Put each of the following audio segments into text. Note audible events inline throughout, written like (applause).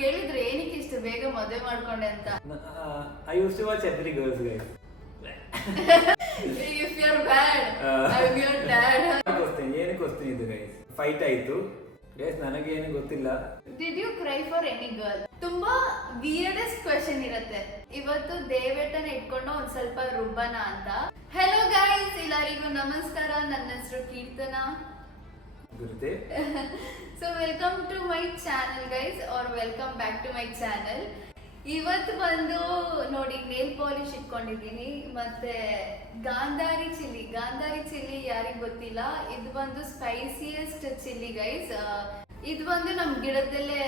ಕೇಳಿದ್ರೆ ಏನಕ್ಕೆ ಇಷ್ಟು ಬೇಗ ಮದುವೆ ಮಾಡ್ಕೊಂಡೆ ಅಂತ? I use to watch every girls guys if you are bad I am your dad ವಸ್ತೀನಿ ಏನಕ್ಕೆ ವಸ್ತೀನಿ ಇದು ಗೈಸ್ ಫೈಟ್ ಆಯ್ತು. ಗೈಸ್ ನನಗೆ ಏನು ಗೊತ್ತಿಲ್ಲ. Did you cry for any girl ತುಂಬಾ ವಿಯರ್ಡೆಸ್ಟ್ ಕ್ವೆಶ್ಚನ್ ಇರುತ್ತೆ. ಇವತ್ತು ದೇವೇಟನ ಇಟ್ಕೊಂಡು ಒಂದ್ ಸ್ವಲ್ಪ ರುಬ್ಬನ ಅಂತ. ಹೆಲೋ ಗೈಸ್ ಎಲ್ಲರಿಗೂ ನಮಸ್ಕಾರ. ನನ್ನ ಹೆಸರು Keerthana. So welcome to my channel guys or welcome back to my channel ಇವತ್ತು ಬಂದು ನೋಡಿ ನೇಲ್ ಪಾಲಿಶ್ ಇಟ್ಕೊಂಡಿದ್ದೀನಿ. ಮತ್ತೆ ಗಾಂಧಾರಿ ಚಿಲ್ಲಿ. ಗಾಂಧಾರಿ ಚಿಲ್ಲಿ ಯಾರಿಗ್ ಗೊತ್ತಿಲ್ಲ? ಇದು ಬಂದು ಸ್ಪೈಸಿಯೆಸ್ಟ್ ಚಿಲ್ಲಿ ಗೈಸ್ ಇದು ಬಂದು ನಮ್ ಗಿಡದಲ್ಲೇ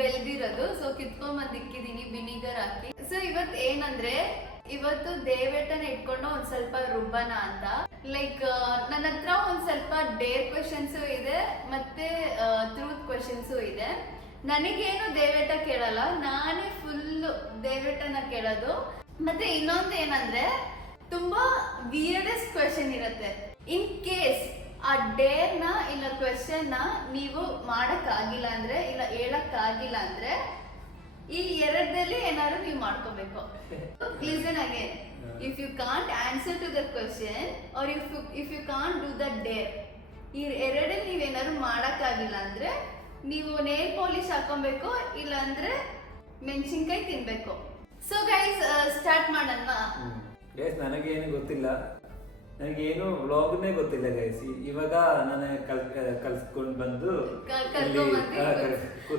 ಬೆಳೆದಿರೋದು. ಸೊ ಕಿತ್ಕೊಂಡ್ ಇಕ್ಕಿದೀನಿ ವಿನಿಗರ್ ಹಾಕಿ. ಸೊ ಇವತ್ ಏನಂದ್ರೆ, ಇವತ್ತು ದೇವೇಟನ ಇಟ್ಕೊಂಡು ಒಂದ್ ಸ್ವಲ್ಪ ರುಬ್ಬನ ಅಂತ. ಲೈಕ್ ನನ್ನ ಹತ್ರ ಒಂದ್ ಸ್ವಲ್ಪ ಡೇರ್ ಕ್ವೆಶನ್ಸ್ ಇದೆ, ಮತ್ತೆ ಟ್ರೂತ್ ಕ್ವೆಶನ್ಸ್ ಇದೆ. ನನಗೇನು ದೇವೇಟ ಕೇಳಲ್ಲ, ನಾನೇ ಫುಲ್ ದೇವೇಟನ ಕೇಳೋದು. ಮತ್ತೆ ಇನ್ನೊಂದು ಏನಂದ್ರೆ, ತುಂಬಾ ವಿಯರ್ಡೆಸ್ಟ್ ಕ್ವೆಶನ್ ಇರುತ್ತೆ. ಇನ್ ಕೇಸ್ ಆ ಡೇರ್ನ ಇಲ್ಲ ನ ನೀವು ಮಾಡಕ್ ಆಗಿಲ್ಲ ಅಂದ್ರೆ, ಇಲ್ಲ ಹೇಳಕ್ ಆಗಿಲ್ಲ ಅಂದ್ರೆ ಈ ಎರಡರಲ್ಲಿ ಏನಾದ್ರು ನೀವು ಮಾಡ್ಕೋಬೇಕು. Listen again if you can't answer to the question or if you if you can't do the dare ಈ ಎರಡಲ್ಲಿ ನೀವೇನಾದ್ರು ಮಾಡೋಕ್ಕಾಗಿಲ್ಲ ಅಂದ್ರೆ ನೀವು ನೇರ್ ಪಾಲಿಶ್ ಹಾಕೊಬೇಕು ಇಲ್ಲ ಅಂದ್ರೆ ಮೆಣಸಿನ್ಕಾಯಿ ತಿನ್ಬೇಕು. ಸೊ ಗೈಸ್ ಸ್ಟಾರ್ಟ್ ಮಾಡಲ್ವಾ ನನಗೇನು ಗೊತ್ತಿಲ್ಲ. ನನಗೇನು ವ್ಲಾಗ್ನೇ ಗೊತ್ತಿಲ್ಲ ಗೈಸ್ ಇವಾಗ ನಾನು ಕಲ್ ಕಲ್ಸ್ಕೊಂಡು ಬಂದು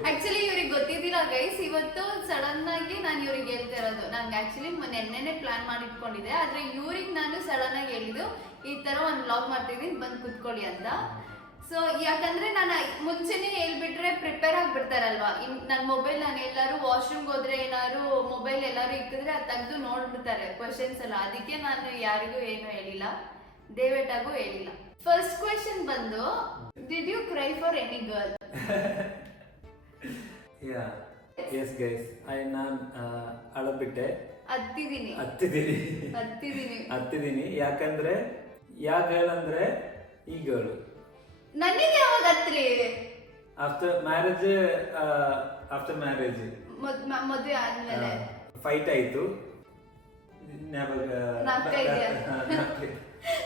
ಆಕ್ಚುಲಿ ಇವ್ರಿಗೆ ಗೊತ್ತಿದ್ದಿಲ್ಲ ಗೈಸ್ ಇವತ್ತು ಸಡನ್ ಆಗಿ ನಾನು ಇವ್ರಿಗೆ ಹೇಳ್ತಾ ಇರೋದು. ನಂಗೆ ಆಕ್ಚುಲಿ ನೆನ್ನೆನೆ ಪ್ಲಾನ್ ಮಾಡಿ ಇಟ್ಕೊಂಡಿದ್ದೆ ಆದ್ರೆ ಇವ್ರಿಗೆ ನಾನು ಸಡನ್ ಆಗಿ ಹೇಳಿದ್ದು ಈ ತರ ಒಂದು ವ್ಲಾಗ್ ಮಾಡ್ತಿದ್ದೀನಿ ಬಂದು ಕುತ್ಕೊಳ್ಳಿ ಅಂತ. ಸೊ ಯಾಕಂದ್ರೆ ನಾನು ಮುಂಚೆನೆ ಹೇಳ್ಬಿಟ್ರೆ ಪ್ರಿಪೇರ್ ಆಗ್ಬಿಡ್ತಾರಲ್ವಾ? ನನ್ನ ಮೊಬೈಲ್ ನಾನು ಎಲ್ಲಾರು ವಾಶ್ರೂಮ್ಗೆ ಹೋದ್ರೆ ಏನಾದ್ರು ಮೊಬೈಲ್ ಎಲ್ಲರೂ ಇಕ್ಕಿದ್ರೆ ಅದು ತೆಗೆದು ನೋಡ್ಬಿಡ್ತಾರೆ ಕ್ವಶನ್ಸ್ ಎಲ್ಲ. ಅದಕ್ಕೆ ನಾನು ಯಾರಿಗೂ ಏನು ಹೇಳಿಲ್ಲ. ದೇವೇಟಾಗೂ ಹೇಳಿಲ್ಲ. ಫಸ್ಟ್ ಕ್ವೆಶನ್ ಬಂದು did you cry for any girl yeah yes guys I ನಾನ್ ಅಳಬಿಟ್ಟೆ. ಹತ್ತಿದೀನಿ ಹತ್ತಿದ್ದೀನಿ. ಹತ್ತಿದೀನಿ (laughs) ಹತ್ತಿದ್ದೀನಿ. ಯಾಕಂದ್ರೆ ಯಾಕೆ ಹೇಳಂದ್ರೆ ಈಗಳು ನನಗೆ ಯಾವಾಗ ಹತ್ರಿ ಆಫ್ಟರ್ ಮ್ಯಾರೇಜ್ ಆಫ್ಟರ್ ಮ್ಯಾರೇಜ್ ಮದುವೆ ಆದ್ಮೇಲೆ. ಫೈಟ್ ಆಯ್ತು.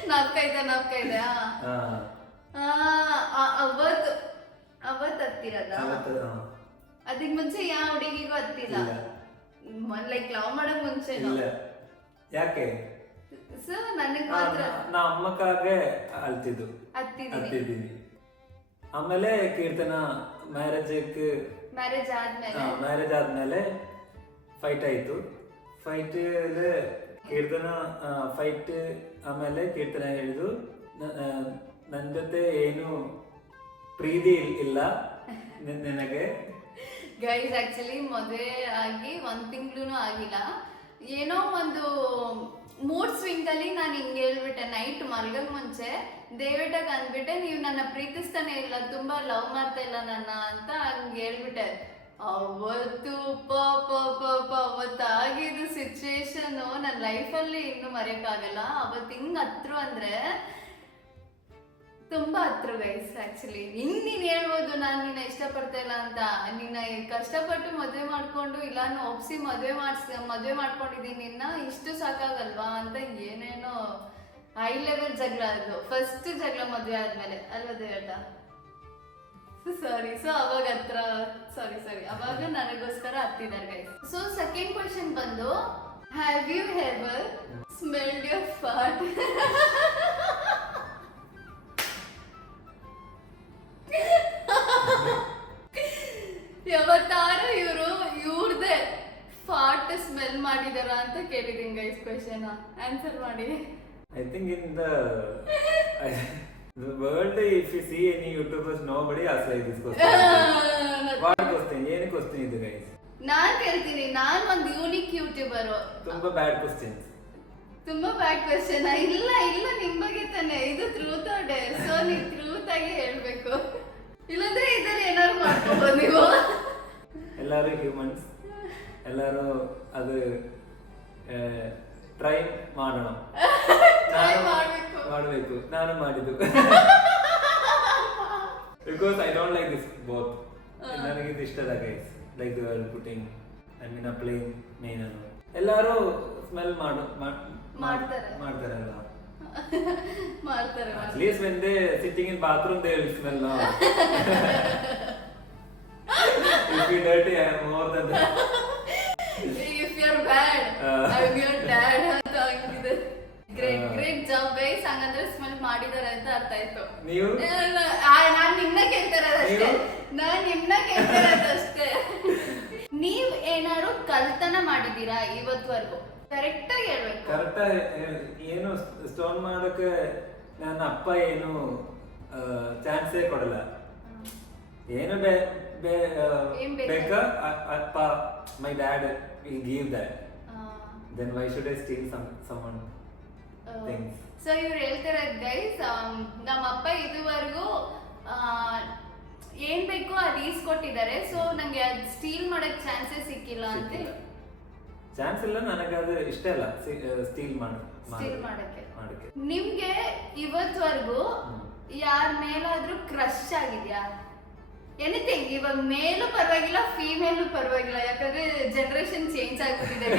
ನಾಲ್ಕೈದ. (laughs) ಆ. ಅವತ್ತು ಅವತ್ತು ಹತ್ತಿರದ? ಅದಕ್ ಮುಂಚೆ ಯಾವ ಹುಡುಗಿಗೂ ಹತ್ತಿಲ್ಲ. ಲೈಕ್ ಲವ್ ಮಾಡಕ್ ಮುಂಚೆ ಯಾಕೆ? ಸೊ ನನಗ್ ಮಾತ್ರ. ನಾ- ಅಮ್ಮಕ್ಕಾಗೆ ಅಳ್ತಿದ್ದು. ಹತ್ತಿದ್ದೀನಿ ಆಮೇಲೆ ಕೀರ್ತನ ಮ್ಯಾರೇಜ್ ಮ್ಯಾರೇಜ್ ಆದ್ಮೇಲೆ. ಮ್ಯಾರೇಜ್ ಆದ್ಮೇಲೆ ಫೈಟ್ ಆಯ್ತು. ಫೈಟ್ ಕೀರ್ತನ ಫೈಟ್ ಆಮೇಲೆ ಕೀರ್ತನ ಹೇಳಿದ್ರು. ನನ್ನ ಜೊತೆ ಏನು ಪ್ರೀತಿ ಇಲ್- ಇಲ್ಲ. ನಿನಗೆ. ಗೈಸ್ ಆಕ್ಚುಲಿ ಮದುವೆ ಆಗಿ ಒಂದ್ ತಿಂಗ್ಳು ಆಗಿಲ್ಲ. ಏನೋ ಒಂದು ಮೂಡ್ ಸ್ವಿಂಗಲ್ಲಿ ನಾನು ಹಿಂಗೆ ಹೇಳ್ಬಿಟ್ಟೆ ನೈಟ್ ಮಲ್ಗಕ್ ಮುಂಚೆ ದೇವೇಟಾಗ ಅಂದ್ಬಿಟ್ಟೆ, ನೀವು ನನ್ನ ಪ್ರೀತಿಸ್ತಾನೆ ಇಲ್ಲ, ತುಂಬಾ ಲವ್ ಮಾಡ್ತಾ ಇಲ್ಲ ನನ್ನ ಅಂತ ಹಂಗೆ ಹೇಳ್ಬಿಟ್ಟೆ. ಅವತ್ತು ಪಾಪ ಪಾಪ ಅವತ್ತಾಗಿದ್ದು ಸಿಚುವೇಶನ್ ನನ್ನ ಲೈಫಲ್ಲಿ ಇನ್ನೂ ಮರೆಯೋಕ್ಕಾಗಲ್ಲ. ಅವತ್ತು ಹಿಂಗ್ ಹತ್ರ ಅಂದ್ರೆ ತುಂಬಾ ಹತ್ರ ಗೈಸ್ ಆಕ್ಚುಲಿ ಇನ್ ನೀನ್ ಹೇಳ್ಬೋದು, ನಾನು ನಿನ್ನ ಇಷ್ಟಪಡ್ತಾ ಇಲ್ಲ ಅಂತ. ನಿನ್ನ ಕಷ್ಟಪಟ್ಟು ಮದುವೆ ಮಾಡ್ಕೊಂಡು ಇಲ್ಲ ಒಪ್ಸಿ ಮದುವೆ ಮಾಡಿಸ್, ಮದುವೆ ಮಾಡ್ಕೊಂಡಿದೀನಿ ನಿನ್ನ ಇಷ್ಟು ಸಾಕಾಗಲ್ವಾ ಅಂತ ಏನೇನೋ ಹೈ ಲೆವೆಲ್ ಜಗಳ ಅದು. ಫಸ್ಟ್ ಜಗಳ ಮದುವೆ ಆದ್ಮೇಲೆ, ಅಲ್ವಾ ದೇವಟ ಸಾರಿ ಸೊ ಅವಾಗ ಹತ್ರ ಸಾರಿ ಸಾರಿ ಅವಾಗ ನನಗೋಸ್ಕರ ಹತ್ತಿದ್ದಾರೆ ಗೈಸ್ ಸೊ ಸೆಕೆಂಡ್ ಕ್ವಶನ್ ಬಂದು have you ever smelled your fart ಮಾಡಿದಾರ ಅಂತ ಕೇಳಿದೀನಿ ಗೈಸ್ ಕ್ವೆಶನ್ ಆನ್ಸರ್ ಮಾಡಿ. I think in the world if you see any YouTubers nobody as like this what question ಏನಕ್ಕೆ ಕ್ವಶನ್ ಇದು ಗೈಸ್ ನಾನ್ ಕೇಳ್ತೀನಿ ನಾನ್ ಒಂದ್ ಯೂನಿಕ್ ಯೂಟ್ಯೂಬರ್ ತುಂಬಾ ಬ್ಯಾಡ್ ಕ್ವೆಶ್ಚನ್ ತುಂಬಾ ಬ್ಯಾಡ್ ಕ್ವೆಶ್ಚನ್ ಇಲ್ಲ ಇಲ್ಲ ನಿಮ್ ಬಗ್ಗೆ ತಾನೆ. ಇದು ಟ್ರೂತ್ ಡೇ ಸೊ ನೀವು ಟ್ರೂತ್ ಆಗಿ ಹೇಳ್ಬೇಕು. ಇಲ್ಲಂದ್ರೆ ಇದರ ಏನಾದ್ರು ಮಾಡ್ಕೋಬಹುದು ನೀವು. ಎಲ್ಲರೂ ಹ್ಯೂಮನ್ಸ್ ಎಲ್ಲರೂ ಅದು ಟ್ರೈ ಮಾಡೋಣ. (laughs) ಮಾಡ್ಬೇಕು. ನಾನು ಮಾಡಿದ್ದು. Because I don't like this both ನನಗೆ ಇದು ಇಷ್ಟದ guys like putting I mean applying main ಅನ್ನು ಎಲ್ಲರೂ ಸ್ಮೆಲ್ ಮಾಡು ಮಾಡ್- ಮಾಡ್ತಾರೆ. ಮಾಡ್ತಾರಲ್ಲ (laughs) ಮಾಡ್ತಾರೆ at least when they sitting in bathroom they will smell ನಾ if you dirty I am more than bad. I am your dad ಅಂತ ಆಗಿದೆ. ಗ್ರೇಟ್. ಗ್ರೇಟ್ ಜಾಬ್ ಗೈಸ್ ಹಂಗಂದ್ರೆ ಸ್ಮೆಲ್ ಮಾಡಿದಾರೆ ಅಂತ ಅರ್ಥ ಆಯ್ತು. ನೀವು? ನಾನು ನಿಮ್ನ ಕೇಳ್ತಿರೋದಷ್ಟೇ ನಾನು ನಿಮ್ನ ಕೇಳ್ತಿರೋದಷ್ಟೇ (laughs) ನೀವ್ ಏನಾದ್ರು ಕಲ್ತನ ಮಾಡಿದೀರಾ ಇವತ್ವರೆಗೂ? ಕರೆಕ್ಟ್ ಆಗಿ ಹೇಳ್ಬೇಕು. ಕರೆಕ್ಟ್ ಏನು ಸ್ಟೋನ್ ಮಾಡೋಕೆ ನನ್ನ ಅಪ್ಪ ಏನು ಚಾನ್ಸೇ ಕೊಡಲ್ಲ. ಏನು ಬೇ ಬೇ? ಬೇಕಾ? ಅಪ್ಪ my dad will give that ಆ, then why should I steal some summon Things. So ಇವ್ರು ಹೇಳ್ತಿರೋದು ಗೈಸ್ ನಮ್ಮ ಅಪ್ಪ ಇದುವರೆಗೂ ಏನ್ ಬೇಕೋ ಅದು ಈಸ್ಕೊಟ್ಟಿದ್ದಾರೆ. ಸೊ ನಂಗೆ ಅದ್ ಸ್ಟೀಲ್ ಮಾಡಕ್ ಚಾನ್ಸಸ್ ಸಿಕ್ಕಿಲ್ಲ ಅಂತ ಚಾನ್ಸ್ ಇಲ್ಲ ನನಗೆ ಅದು ಇಷ್ಟ ಇಲ್ಲ. ಸ್ಟೀಲ್ ಮಾಡ ಸ್ಟೀಲ್ ಮಾಡಕ್ಕೆ. ಮಾಡಕ್ಕೆ. ನಿಮ್ಗೆ ಇವತ್ವರೆಗೂ ಯಾರ ಮೇಲಾದ್ರೂ ಕ್ರಶ್ ಆಗಿದ್ಯಾ? ಎನಿಥಿಂಗ್ ಇವಾಗ ಮೇಲೂ ಪರವಾಗಿಲ್ಲ ಫೀಮೇಲು ಪರವಾಗಿಲ್ಲ ಯಾಕಂದ್ರೆ ಜನರೇಷನ್ ಚೇಂಜ್ ಆಗ್ಬಿಟ್ಟಿದೆ.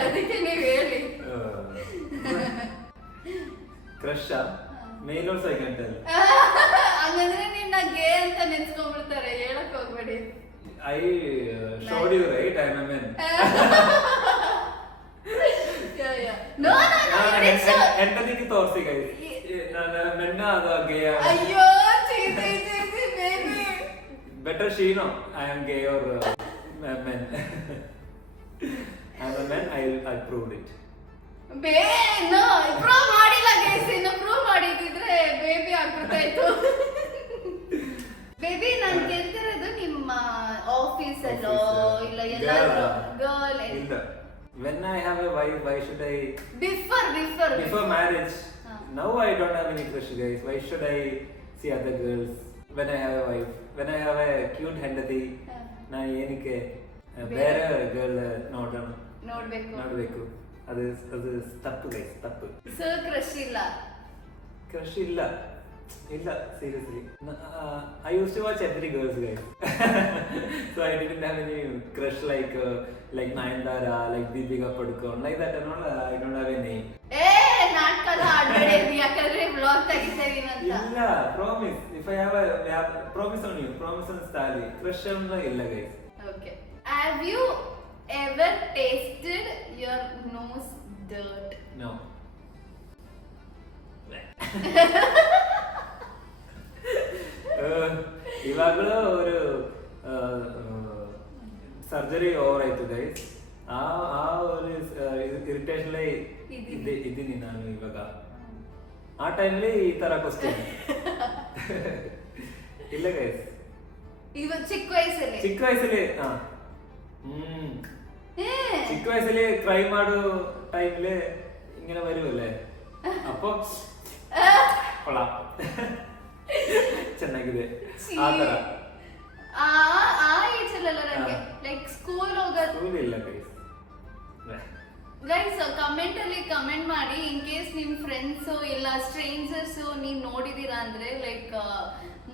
ಅದಕ್ಕೆ ನೀವು ಹೇಳಿ ಕ್ರಶ್ ಮೇಲ್ ಸೆಕೆಂಡ್ ಹಂಗಂದ್ರೆ ನಿನ್ನ ಗೇ ಅಂತ ನೆನ್ಸ್ಕೊಂಡ್ಬಿಡ್ತಾರೆ ಹೇಳಕ್ ಹೋಗ್ಬೇಡಿ I showed you right I am men no no ಎಂಟನಿಗೆ ತೋರಿಸಿ ಗೈಸ್ ನಾನು ಮೆನ್ನ ಅದು ಗೇ ಅಯ್ಯೋ better am I or uh, are men I a man, I I proved it ಬೇ ನೋ ಪ್ರೂವ್ ಮಾಡಿಲ್ಲ ಗೈಸ್ ಇನ್ನು ಪ್ರೂವ್ ಮಾಡಿದ್ರೆ ಬೇಬಿ ಆಗ್ಬಿಡ್ತಾ ಇತ್ತು. ಬೇಬಿ ನಾನು ಕೇಳ್ತಿರೋದು ನಿಮ್ಮ ಆಫೀಸ್ ಅಲ್ಲೋ ಇಲ್ಲ ಎಲ್ಲಾದ್ರೂ ಗರ್ಲ್ ಇಲ್ಲ. When I have a wife why should I before before Before marriage, now I don't have any crush, guys. Why should I see other girls when I have a wife? When I have a cute ಹೆಂಡತಿ. ನಾ ಏನಕ್ಕೆ ಬೇರೆ- girl ನೋಡೋಣ ನೋಡ್ಬೇಕು. ನೋಡಬೇಕು. ಅದು ಅದು ತಪ್ಪು ಗೈಸ್ ತಪ್ಪು. ಸೊ ಕ್ರಶ್ ಇಲ್ಲ. ಕ್ರಶ್ ಇಲ್ಲ. ಇಲ್ಲ seriously I use to watch every girls guys so I didn't have any crush like like Nayanthara like Deepika Padukone like that ನೋಡ ಐ ಡೋಂಟ್ ಹ್ಯಾವ್ ಎನಿ ಏ ನಾಟಕ ಆಡ್ಬೇಡಿ ಯಾಕಂದ್ರೆ ಬ್ಲಾಗ್ ತೆಗಿತಾ ಅಂತ ಇಲ್ಲ promise If I have promise on you promise on ಸ್ಟಾಲಿ crush ಅಂತ ಇಲ್ಲ guys Okay. Have you ever tasted your nose dirt? No ಇವಾಗಲೂ ഒരു ಸರ್ಜರಿ ಓವರ್ ಆಯ್ತು ಗೈಸ್ ಆ ಆ ഒരു ಇರಿಟೇಷನ್ ಇದ್ದೀನಿ. ಇದೆ ಇದ್ದೀನಿ ನಾನು ಇವಾಗ ಆ ಟೈಮ್ಲಿ ಈ ತರ ಕ್ವಶನ್ (laughs) ಇಲ್ಲ ಗೈಸ್ ಇವ ಚಿಕ್ಕ ವಯಸ್ಸಲ್ಲಿ ಚಿಕ್ಕ ವಯಸ್ಸಲ್ಲಿ ಹಾ ಹ್ಮ್ ഏ, ಚಿಕ್ಕ ವಯಸ್ಸಲ್ಲಿ ಟ್ರೈ ಮಾಡೋ ಟೈಮ್ಲಿ ഇങ്ങനെ വരുമല്ലേ അപ്പൊ കൊള്ളാം (laughs) ಚೆನ್ನಾಗಿದೆ ಛೀ. ಆ ತರ ಆ ಆ ಏಜ್ ಅಲ್ಲ ನಂಗೆ ಹಾ. ಲೈಕ್ ಸ್ಕೂಲ್ ಹೋಗೋದು ಸ್ಕೂಲ್ ಇಲ್ಲ ಗೈಸ್ ಗೈಸ್ ಕಮೆಂಟ್ ಅಲ್ಲಿ ಕಮೆಂಟ್ ಮಾಡಿ ಇನ್ ಕೇಸ್ ನಿಮ್ ಫ್ರೆಂಡ್ಸ್ ಇಲ್ಲ ಸ್ಟ್ರೇಂಜರ್ಸ್ ನೀವ್ ನೋಡಿದೀರಾ ಅಂದ್ರೆ ಲೈಕ್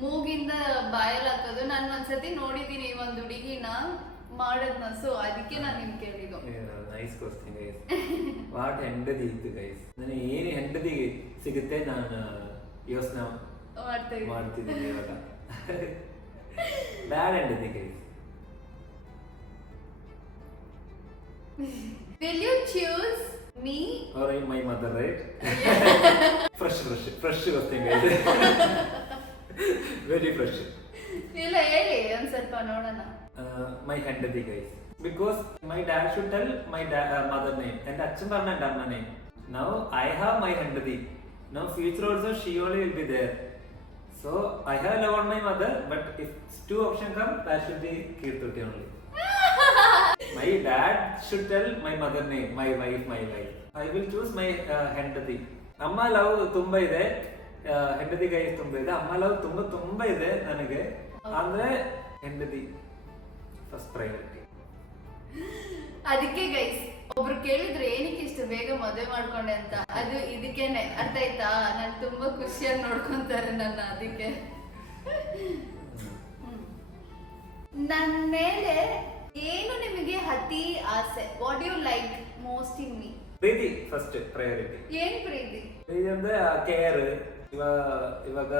ಮೂಗಿಂದ ಬಾಯಲ್ಲಿ ಹಾಕೋದು ನಾನು ಒಂದ್ಸತಿ ನೋಡಿದೀನಿ ಒಂದು ಹುಡುಗಿನ ಮಾಡೋದ್ನ. ಸೊ ಅದಕ್ಕೆ ನಾನು ನಿಮ್ ಕೇಳಿದ್ದು. ನೈಸ್ ಕ್ವಶನ್ ಗೈಸ್ ವಾಟ್ ಹೆಂಡತಿ ಇತ್ತು ಗೈಸ್ ನನಗೆ ಏನು ಹೆಂಡದಿ ಸಿಗುತ್ತೆ ನಾನು ಯೋಚನೆ ಮಾಡ್ತಿದ್ದೀನಿ ಇವಾಗ. (laughs) ಬ್ಯಾಡ್ ಹೆಂಡತಿ guys (laughs) Will you choose me? Or my mother, right? fresh, fresh, fresh thing, guys. Very fresh. ಇಲ್ಲ ಹೇಳಿ ಒಂದ್ ಸ್ವಲ್ಪ ನೋಡೋಣ Uh, my ಹೆಂಡತಿ guys. Because my dad should tell my dad, uh, mother name. And അച്ഛൻ പറഞ്ഞ എൻ്റെ അമ്മ name. Now I have my ಹೆಂಡತಿ. Now future also she only will be there. So I have love on my mother, but if two option come, that should be Kirtuti only. my dad should tell my mother name, my wife, my wife I will choose my ಹೆಂಡತಿ. ಅಮ್ಮ love ತುಂಬಾ ಇದೆ. ಹೆಂಡತಿ ಕೈ ತುಂಬಾ ಇದೆ. ಅಮ್ಮ love ತುಂಬಾ ತುಂಬಾ ಇದೆ ನನಗೆ. ಅಂದ್ರೆ ಹೆಂಡತಿ ಫಸ್ಟ್ ಪ್ರಯಾರಿಟಿ ಅದಕ್ಕೆ ಗೈಸ್ ಒಬ್ರು ಕೇಳಿದ್ರು ಏನಕ್ಕೆ ಇಷ್ಟು ಬೇಗ ಮದುವೆ ಮಾಡ್ಕೊಂಡೆ ಅಂತ? ಅದು ಇದಕ್ಕೇನೆ. ಅರ್ಥ ಆಯ್ತಾ? ನಾನು ತುಂಬಾ ಖುಷಿಯಾಗಿ ನೋಡ್ಕೊಂತಾರೆ ನನ್ನ ಅದಕ್ಕೆ. ನನ್ನ ಮೇಲೆ ಏನು ನಿಮಗೆ ಅತಿ ಆಸೆ? What you like most in me Preethi first priority ಏನ್ ಪ್ರೀತಿ? ಪ್ರೀತಿ ಅಂದ್ರೆ ಕೇರ್ ಇವಾಗ ಇವಾಗ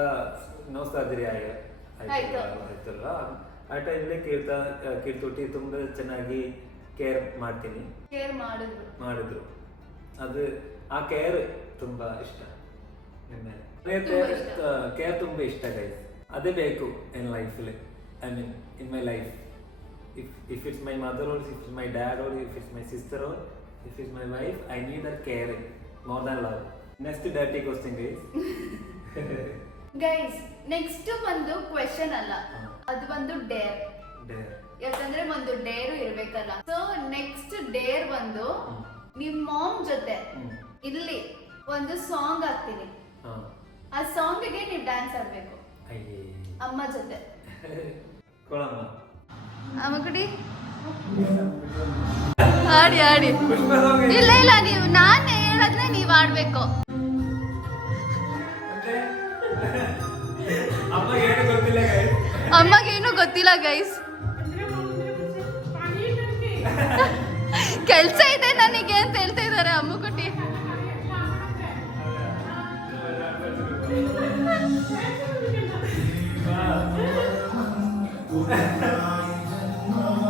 ನೋ ಸರ್ಜರಿ ಆಯ್ತು. ಆಯ್ತಲ್ಲ ಆ ಟೈಮಲ್ಲಿ ಕೀರ್ತ ಕೀರ್ತೊಟ್ಟಿ ತುಂಬಾ ಚೆನ್ನಾಗಿ ಕೇರ್ ಮಾಡ್ತೀನಿ. ಕೇರ್ ಮಾಡಿದ್ರು. ಮಾಡಿದ್ರು. ಅದು ಆ ಕೇರ್ ತುಂಬಾ ಇಷ್ಟ. ತುಂಬಾ ಇಷ್ಟ. ಕೇರ್ ತುಂಬಾ ಇಷ್ಟ ಗೈಸ್ ಅದೇ ಬೇಕು in life I mean in my life if if it's my mother or if it's my dad or if it's my sister or if it's my wife I need a care more than love next dirty question guys guys next ಒಂದು question ಅಲ್ಲ. ಅದು ಒಂದು Deere ಯಾಕಂದ್ರೆ ಒಂದು ಡೇರು ಇರ್ಬೇಕಲ್ಲ. So next Deere ಬಂದು ಹ್ಮ್. ನಿಮ್ ma'am ಜೊತೆ ಹ್ಮ್. ಇಲ್ಲಿ ಒಂದು ಸಾಂಗ್ ಹಾಕ್ತೀನಿ. ಹಾಂ. ಆ ಸಾಂಗ್ಗೆ ನೀವು ಡ್ಯಾನ್ಸ್ ಆಡ್ಬೇಕು. ಅಯ್ಯೇ. ಅಮ್ಮ ಜೊತೆ. (laughs) ಕೊಳಮ್ಮ. ಅಮ್ಮಕಡಿ ಆಡಿ ಆಡಿ. ಇಲ್ಲ ಇಲ್ಲ ನೀವು ನಾನು ಹೇಳದ್ನೆ ನೀವು ಆಡ್ಬೇಕು ಮತ್ತೆ? ಅಮ್ಮ ಏನು ಗೊತ್ತಿಲ್ಲ ಗೈಸ್ ಅಮ್ಮಗೇನು ಗೊತ್ತಿಲ್ಲ ಗೈಸ್ ಕೆಲ್ಸ ಇದೆ ನನಗೆ ಅಂತ ಹೇಳ್ತಾ ಇದ್ದಾರೆ ಅಮ್ಮ ಕುಟಿ (laughs) (laughs) Yeah.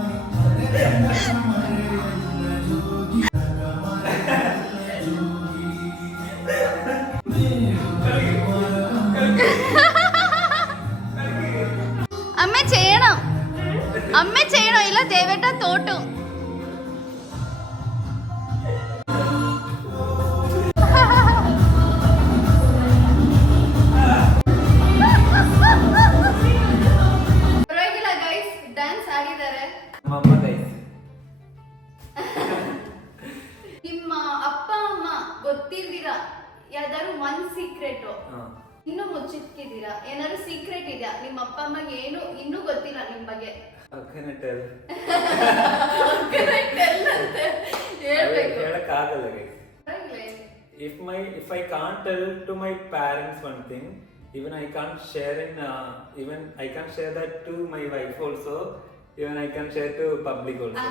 ಮುಚ್ಚಿಟ್ಕಿದ್ದೀರಾ ಏನಾದ್ರು ಸೀಕ್ರೆಟ್ ಇದೆಯಾ ನಿಮ್ಮ ಅಪ್ಪ ಅಮ್ಮಗೆ ಏನು ಇನ್ನೂ ಗೊತ್ತಿಲ್ಲ ನಿಮ್ ಬಗ್ಗೆ ಅಕ್ಕನ ಟೆಲ್ ಹೇಳ್ಬೇಕು ಹೇಳಕ್ಕಾಗಲ್ಲ ಗೈಸ್ ಪರವಾಗಿಲ್ಲ. if my if I can't tell to my parents one thing, even I can't share in uh, even I can't share that to my wife also. Even I can share to public also.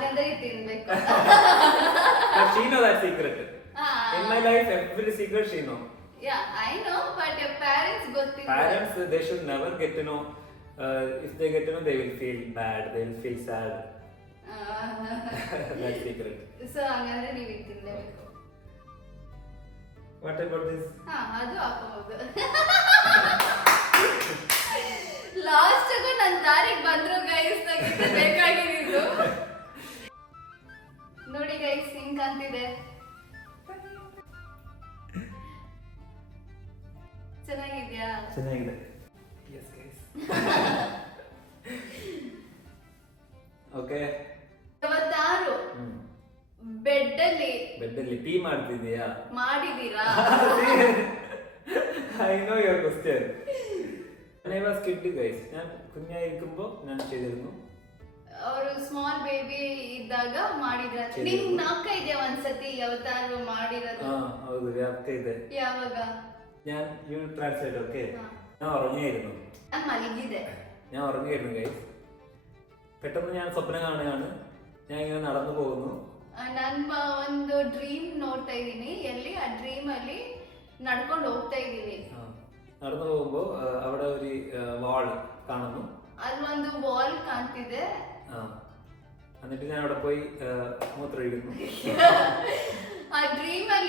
but she know that secret. Ah. In my life, every secret she know. Yeah, I parents ಗೊತ್ತಿಲ್ಲ Parents they should never get to know. Uh, if they get to know, they will feel bad. They will feel sad. That's secret. So ಹಂಗಂದ್ರೆ ನೀವು ಇದು ತಿನ್ಲೇಬೇಕು What about this? ಹಾ ಅದು ಹಾಕೋಬಹುದು last ನನ್ನ ದಾರಿಗೆ ಬಂದ್ರು ಗೈಸ್ ಬೇಕಾಗಿದ್ದು ನೋಡಿ ಗೈಸ್ ಹಿಂಗ್ ಅಂತಿದೆ ಚೆನ್ನಾಗಿದ್ಯಾ ಚೆನ್ನಾಗಿದೆ ಎಸ್ ಗೈಸ್ ಓಕೆ ಇವತ್ತಾರು ಹ್ಮ್ ಬೆಡ್ ಅಲ್ಲಿ ಬೆಡ್ಡಲ್ಲಿ ಟೀ ಮಾಡ್ತಿದ್ದೀಯಾ ಮಾಡಿದೀರಾ I know your question I was kid guys ഞാൻ കുഞ്ഞായിരിക്കുമ്പോൾ ഞാൻ ചെയ്തിരുന്നു ಅವರು ಸ್ಮಾಲ್ ಬೇಬಿ ಇದ್ದಾಗ ಮಾಡಿದ್ರ ನಿಮ್ ನಾಕ ಇದೆ ಒಂದ್ಸತಿ ಯಾವತ್ತಾರು ಮಾಡಿರೋದು ആ ಹೌದು ವ್ಯಾಪ್ತ ಇದೆ ಯಾವಾಗ ഞാൻ യു ട്രാൻസ്ലേറ്റ് ഓക്കെ ആ. ഞാൻ ഉറങ്ങിയായിരുന്നു ನಾನ್ ಮಲಗಿದೆ ഞാൻ ഉറങ്ങിയായിരുന്നു ഗൈസ് പെട്ടെന്ന് ഞാൻ സ്വപ്നം കാണുകയാണ് ഞാൻ ഇങ്ങനെ നടന്നു പോകുന്നു ಆ, ನನ್ನ ಒಂದು ಡ್ರೀಮ್ ನೋಡ್ತಾ ಇದೀನಿ ಎಲ್ಲಿ ಆ ಡ್ರೀಮ್ ಅಲ್ಲಿ ನಡ್ಕೊಂಡು ಹೋಗ್ತಾ ಇದೀನಿ ആ, നടന്നു പോകുമ്പോൾ അവിടെ ഒരു വാൾ കാണുന്നു ಅಲ್ಲಿ ಒಂದು ವಾಲ್ ಕಾಣ್ತಿದೆ ആ എന്നിട്ട് ഞാൻ അവിടെ പോയി ആ, മൂത്രമൊഴിക്കുന്നു ಆ ಡ್ರೀಮ್ ಅಲ್ಲಿ (laughs)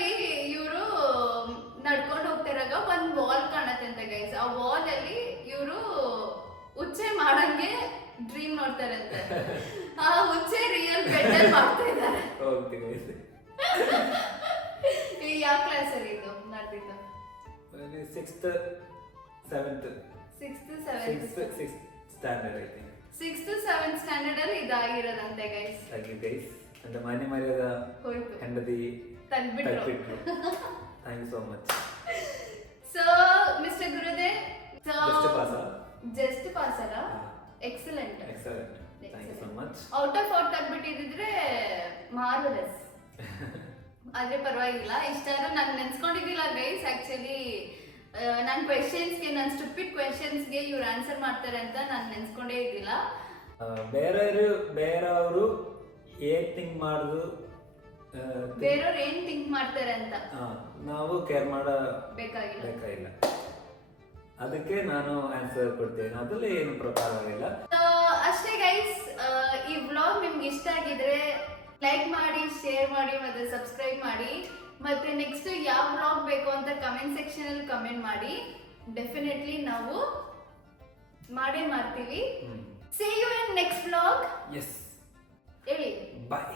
ಮಾಡಂಗೆ ಡ್ರೀಮ್ ನೋಡ್ತಾ ಇರತ್ತೆ ಆ ಹುಚ್ಚೆ ರಿಯಲ್ ಬೆಟ್ಟಲ್ ಮಾಡ್ತಾ ಹೋಗ್ತೀನಿ ಈ ಯಾವ ಕ್ಲಾಸ್ ಅಲ್ಲಿ ಇದು ನಡೆದಿದ್ದು sixth seventh sixth seventh six standard I sixth seventh standard ಅಲ್ಲಿ ಇದಾಗಿರೋದಂತೆ ಗೈಸ್ ಹಾಗೆ ಗೈಸ್ ಅಂತ ಮಾನ್ಯ ಮರ್ಯಾದ ಹೆಂಡತಿ ತಗ್ಬಿಟ್ರು thank you so much so mister Gurudev so just pass ಅಲ್ಲ. Excellent excellent thank you so much out of out ಆಗ್ಬಿಟ್ಟಿದ್ರೆ marvellous ಆದ್ರೆ ಪರವಾಗಿಲ್ಲ. ಇಷ್ಟಾದ್ರೂ ನಾನು ನೆನ್ಸ್ಕೊಂಡಿದ್ದಿಲ್ಲ ಗೈಸ್ ಆಕ್ಚುಲಿ ನನ್ನ ಕ್ವೆಶನ್ಸ್ಗೆ ನನ್ನ ಸ್ಟುಪಿಡ್ ಕ್ವೆಶನ್ಸ್ಗೆ ಇವ್ರು ಆನ್ಸರ್ ಮಾಡ್ತಾರೆ ಅಂತ ನಾನು ನೆನ್ಸ್ಕೊಂಡೇ ಇದ್ದಿಲ್ಲ. ಬೇರೆಯವರು ಬೇರೆಯವರು ಏನ್ ಥಿಂಕ್ ಮಾಡುದು? ಬೇರೆಯವ್ರು ಏನ್ ಥಿಂಕ್ ಮಾಡ್ತಾರೆ ಅಂತ? ನಾವು ಕೇರ್ ಬೇಕಾಗಿಲ್ಲ. ಮಾಡಬೇಕಾಗಿಲ್ಲ ಅದಕ್ಕೆ ನಾನು ಆನ್ಸರ್ ಕೊಡ್ತೇನೆ. ಅದ್ರಲ್ಲಿ ಏನು ಪ್ರಕಾರವಿಲ್ಲ ಇಲ್ಲ. ಅಷ್ಟೇ ಗೈಸ್ ಈ ವ್ಲಾಗ್ ನಿಮ್ಗೆ ಇಷ್ಟ ಆಗಿದ್ರೆ ಲೈಕ್ ಮಾಡಿ ಶೇರ್ ಮಾಡಿ ಮತ್ತೆ ಸಬ್ಸ್ಕ್ರೈಬ್ ಮಾಡಿ. ಮತ್ತೆ ನೆಕ್ಸ್ಟ್ ಯಾವ ವ್ಲಾಗ್ ಬೇಕು ಅಂತ ಕಮೆಂಟ್ ಸೆಕ್ಷನ್ ಅಲ್ಲಿ ಕಮೆಂಟ್ ಮಾಡಿ. ಡೆಫಿನೆಟ್ಲಿ ನಾವು ಮಾಡೇ ಮಾಡ್ತೀವಿ. See you in next vlog S ಹೇಳಿ. ಬಾಯ್